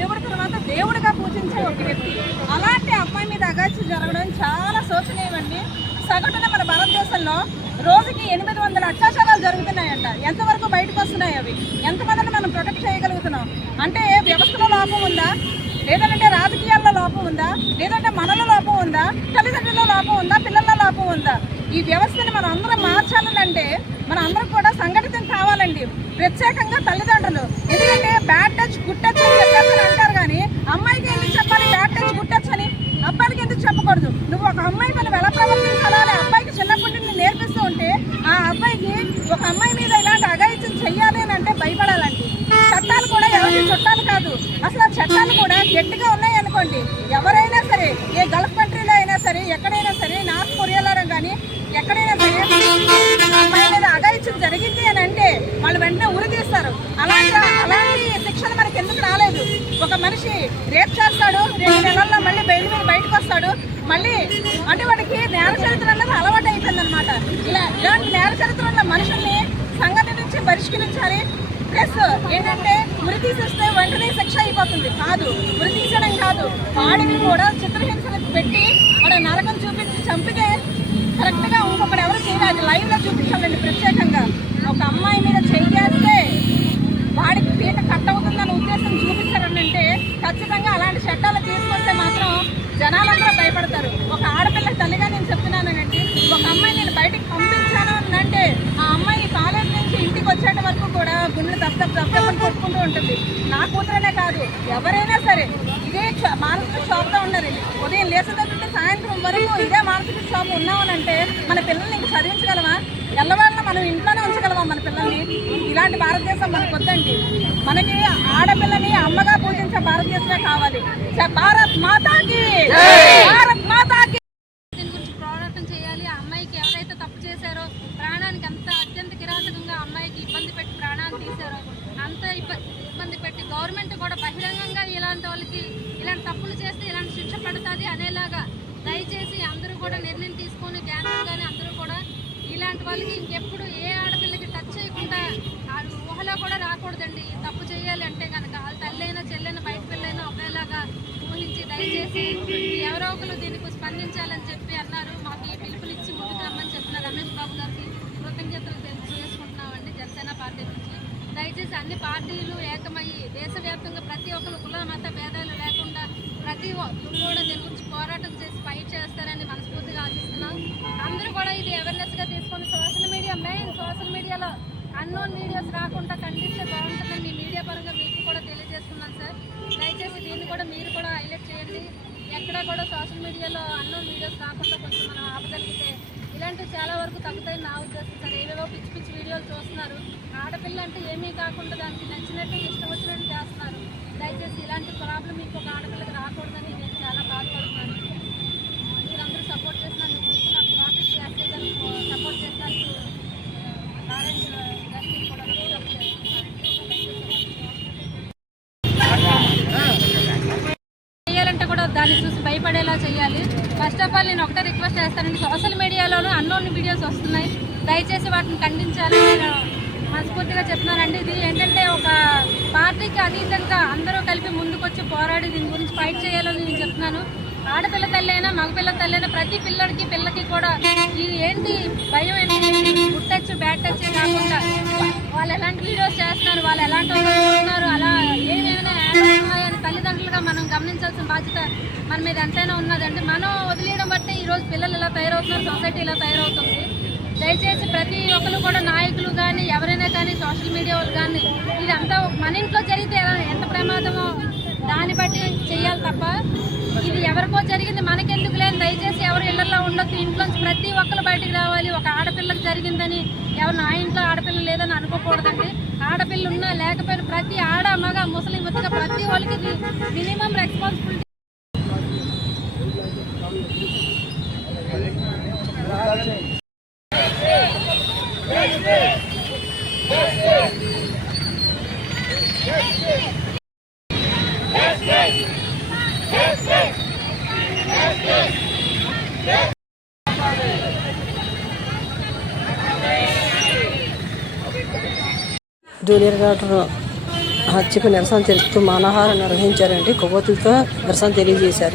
దేవుడి తర్వాత దేవుడిగా పూజించే ఒక వ్యక్తి. అలాంటి అమ్మాయి మీద అగాచి జరగడం చాలా శోచనీయమండి. సగటున మన భారతదేశంలో రోజుకి 800 అత్యాచారాలు జరుగుతున్నాయంట. ఎంతవరకు బయటకు వస్తున్నాయి అవి? ఎంతమందిని మనం ప్రొటెక్ట్ చేయగలుగుతున్నాం? అంటే వ్యవస్థలో లోపం ఉందా, లేదంటే రాజకీయాల్లో లోపం ఉందా, లేదంటే మనలో లోపం ఉందా, తల్లిదండ్రుల్లో లోపం ఉందా, పిల్లల్లో లోపం ఉందా? ఈ వ్యవస్థని మనం అందరం మార్చాలంటే మన అందరం కూడా సంఘటితం కావాలండి. ప్రత్యేకంగా తల్లిదండ్రులు. ఎందుకంటే బ్యాడ్ టచ్ గుడ్ టచ్ అని చెప్పేసి అంటారు, కానీ అమ్మాయికి ఎందుకు చెప్పాలి బ్యాడ్ టచ్ గుడ్ టచ్ అని? అబ్బాయికి ఎందుకు చెప్పకూడదు? నువ్వు ఒక అమ్మాయి మనం ఎలా ప్రవర్తించాలో అని అబ్బాయికి చిన్నప్పటి నుండి నేర్పిస్తూ ఉంటే ఆ అబ్బాయికి ఒక అమ్మాయి మీద ఇలాంటి అఘాయిత్యం చెయ్యాలి అని అంటే భయపడాలండి. చట్టాలు కూడా ఎవరికి చుట్టాలు కాదు. అసలు ఆ చట్టాలు కూడా గట్టిగా ఉన్నాయి అనుకోండి, ఎవరైనా సరే, ఏ గల్ఫ్ కంట్రీలో అయినా సరే, ఎక్కడైనా సరే, నార్త్ కొరియాలో కానీ ఎక్కడైనా సరే అమ్మాయి మీద అఘాయిత్యం జరిగింది అని అంటే వాళ్ళు వెంటనే ఉరి తీస్తారు. అలాంటి శిక్షణ మనకి ఎందుకు రాలేదు? ఒక మనిషి రేప్ చేస్తాడు, 2 నెలల్లో మళ్ళీ బెయిల్ మీద బయటకు వస్తాడు. మళ్ళీ అంటే వాడికి నేర చరిత్ర అన్నది అలవాటు అయిపోయింది అనమాట. ఇలాంటి నేర చరిత్ర ఉన్న మనుషుల్ని సంఘటన నుంచి పరిష్కరించాలి. ప్లస్ ఏంటంటే ఉరి తీసేస్తే వెంటనే శిక్ష అయిపోతుంది కాదు, ఉరి తీసేయడం కాదు, వాడిని కూడా చిత్రహింసలకు పెట్టి వాడు నరకం చూపించి చంపితే కరెక్ట్గా ఇంకొకటి ఎవరు చేయాలి, లైవ్లో చూపించాలండి. ప్రత్యేకంగా ఒక అమ్మాయి మీద చేస్తే వాడికి పీట కట్ అవుతుందన్న ఉద్దేశం చూపించారనంటే ఖచ్చితంగా అలాంటి చట్టాలు తీసుకొస్తే మాత్రం జనాలందరూ భయపడతారు. ఒక ఆడపిల్ల తల్లిగా నేను చెప్తున్నానండి, ఒక అమ్మాయి నేను బయటికి పంపించాను అంటే ఆ అమ్మాయి కాలేజ్ నుంచి ఇంటికి వచ్చేట వరకు కూడా గుండెలు దప్పని కొట్టుకుంటూ ఉంటుంది. నా కూతురనే కాదు, ఎవరైనా సరే ఇదే మానసిక క్షోభతో ఉన్నది. ఉదయం లేచిన దగ్గర సాయంత్రం వరకు ఇదే మానసిక క్షోభ ఉన్నామనంటే మన పిల్లల్ని ఇంక చదివించగలమా? ఎల్లవాళ్ళని మనం ఇంట్లోనే ఉంచగలమా మన పిల్లల్ని? ఇలాంటి భారతదేశం మనకు వద్దండి. మనకి ఆడపిల్లని అమ్మగా పూజించే భారతదేశమే కావాలి. భారత్ మాతాకి, భారత్ మాతాకి. దీని గురించి పోరాటం చేయాలి. ఆ అమ్మాయికి ఎవరైతే తప్పు చేశారో, ప్రాణానికి అంత అత్యంత కిరాతకంగా అమ్మాయికి ఇబ్బంది పెట్టి ప్రాణాలు తీశారో, అంత ఇబ్బంది పెట్టి గవర్నమెంట్ కూడా బహిరంగంగా ఇలాంటి వాళ్ళకి ఇలాంటి తప్పులు చేస్తే ఇలాంటి శిక్ష పడుతుంది అనేలాగా దయచేసి అందరూ కూడా నిర్ణయం తీసుకొని గ్యాస్ కానీ అందరూ కూడా ఇలాంటి వాళ్ళకి ఇంకెప్పుడు ఏ ఆడపిల్లకి టచ్ చేయకుండా ఊహలో కూడా రాకూడదండి. తప్పు చేయాలి అంటే కనుక వాళ్ళ తల్లైనా చెల్లైనా బయట పిల్లైనా ఒకేలాగా ఊహించి దయచేసి ఎవరో ఒకరు దీనికి స్పందించాలని చెప్పి అన్నారు. మాకు ఈ పిలుపునిచ్చి ముందుకు రమ్మని చెప్పిన రమేష్ బాబు గారికి కృతజ్ఞతలు తెలియజేసుకుంటున్నామండి జనసేన పార్టీ నుంచి. దయచేసి అన్ని పార్టీలు ఏకమయ్యి దేశవ్యాప్తంగా ప్రతి ఒక్కరు కుల మత భేదాలు లేకుండా ప్రతి ఒక్కరు కూడా దీని గురించి పోరాటం చేసి ఫైట్ చేస్తారని మనస్ఫూర్తిగా ఆశిస్తున్నాం. అందరూ కూడా ఇది అవేర్నెస్గా తీసుకొని సోషల్ మీడియాలో అన్నోన్ వీడియోస్ రాకుండా ఖండిస్తే బాగుంటుందని మీ మీడియా పరంగా మీకు కూడా తెలియజేస్తున్నాను సార్. దయచేసి దీన్ని కూడా మీరు కూడా హైలైట్ చేయండి. ఎక్కడా కూడా సోషల్ మీడియాలో అన్నోన్ వీడియోస్ రాకుండా కొంచెం మనం ఆపగలిగితే ఇలాంటివి చాలా వరకు తగ్గుతాయని నా ఉద్దేశం సార్. ఏవేవో పిచ్చి పిచ్చి వీడియోలు చూస్తున్నారు. ఆడపిల్ల అంటే ఏమీ కాకుండా దానికి నచ్చినట్టు ఇష్టం వచ్చినట్టు చేస్తున్నారు. దయచేసి ఇలాంటి ప్రాబ్లం మీకు ఒక ఆడపిల్లకి రాకూడదని నేను చాలా బాధపడుతున్నాను. మీరందరూ సపోర్ట్ చేసినందుకు మీకు నాకు ప్రాఫిట్ చేసేదాన్ని సపోర్ట్ చేసినందుకు చేయాలంటే కూడా దాన్ని చూసి భయపడేలా చేయాలి. ఫస్ట్ ఆఫ్ ఆల్ నేను ఒకటే రిక్వెస్ట్ చేస్తానండి, సోషల్ మీడియాలోనూ అన్నోన్ వీడియోస్ వస్తున్నాయి, దయచేసి వాటిని ఖండించాలి నేను మనస్ఫూర్తిగా చెప్తున్నానండి. ఇది ఏంటంటే ఒక పార్టీకి అతీతంగా అందరూ కలిపి ముందుకొచ్చి పోరాడి దీని గురించి ఫైట్ చేయాలని నేను చెప్తున్నాను. ఆడపిల్ల తల్లి అయినా మగపిల్ల తల్లి అయినా ప్రతి పిల్లకి కూడా ఈ ఏంటి భయం ఏంటి, గుడ్ టచ్ బ్యాడ్ టచ్ కాకుండా వాళ్ళు ఎలాంటి వీడియోస్ చేస్తున్నారు, వాళ్ళు ఎలాంటి చూస్తున్నారు, అలా ఏమేమైనా ఉన్నాయని తల్లిదండ్రులుగా మనం గమనించాల్సిన బాధ్యత మన మీద ఎంతైనా ఉన్నదండి. మనం వదిలేయడం బట్టి ఈరోజు పిల్లలు ఇలా తయారవుతున్నారు, సొసైటీ ఇలా తయారవుతుంది. దయచేసి ప్రతి ఒక్కరు కూడా నాయకులు కానీ ఎవరైనా కానీ సోషల్ మీడియా వాళ్ళు కానీ ఇదంతా మన ఇంట్లో జరిగితే ఎంత ప్రమాదమో దాన్ని బట్టి చేయాలి తప్ప ఇది ఎవరికో జరిగింది మనకెందుకు లేదు. దయచేసి ఎవరు ఇళ్లలో ఉండొద్దు, ఇంట్లోంచి ప్రతి ఒక్కరు బయటికి రావాలి. ఒక ఆడపిల్లకి జరిగిందని ఎవరు నా ఇంట్లో ఆడపిల్ల లేదని అనుకోకూడదండి. ఆడపిల్ల ఉన్నా లేకపోయినా ప్రతి ఆడ మగ ముసలి ముద్దగా ప్రతి వాళ్ళకి మినిమం రెస్పాన్సిబిలిటీ. జూనియర్ డాక్టర్ హత్యకు నిరసన తెలుపుతూ మానహారం నిర్వహించారండి. కొవ్వొత్తులతో నిరసన తెలియజేశారు.